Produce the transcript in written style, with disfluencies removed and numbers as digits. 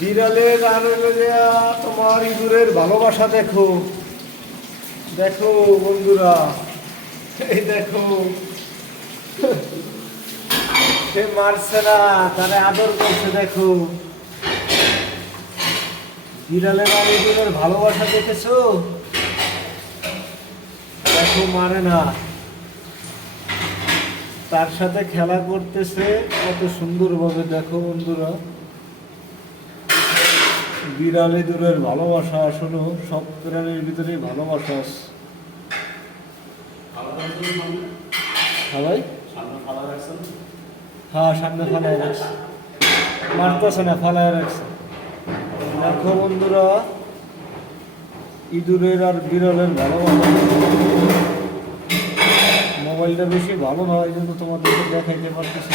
বিড়ালের আর তোমার ইঁদুরের ভালোবাসা দেখো দেখো বন্ধুরা, এই দেখো সে মারছে না, তারা আদর করছে। দেখো বিড়ালের আর ইঁদুরের ভালোবাসা দেখেছো? দেখো মারে না, তার সাথে খেলা করতেছে কত সুন্দরভাবে। দেখো বন্ধুরা, বিড়াল ইঁদুরের ভালোবাসা আসলে সব প্রাণীর ভিতরে ভালোবাসা আছে। হ্যাঁ, সামনে ফালায় রাখছে, মারতেছে না, ফালায় রাখছে। দেখো বন্ধুরা, ইঁদুরের আর বিড়ালের ভালোবাসা। মোবাইলটা বেশি ভালো না, এই জন্য তোমাদেরকে দেখাইতে পারতেছি।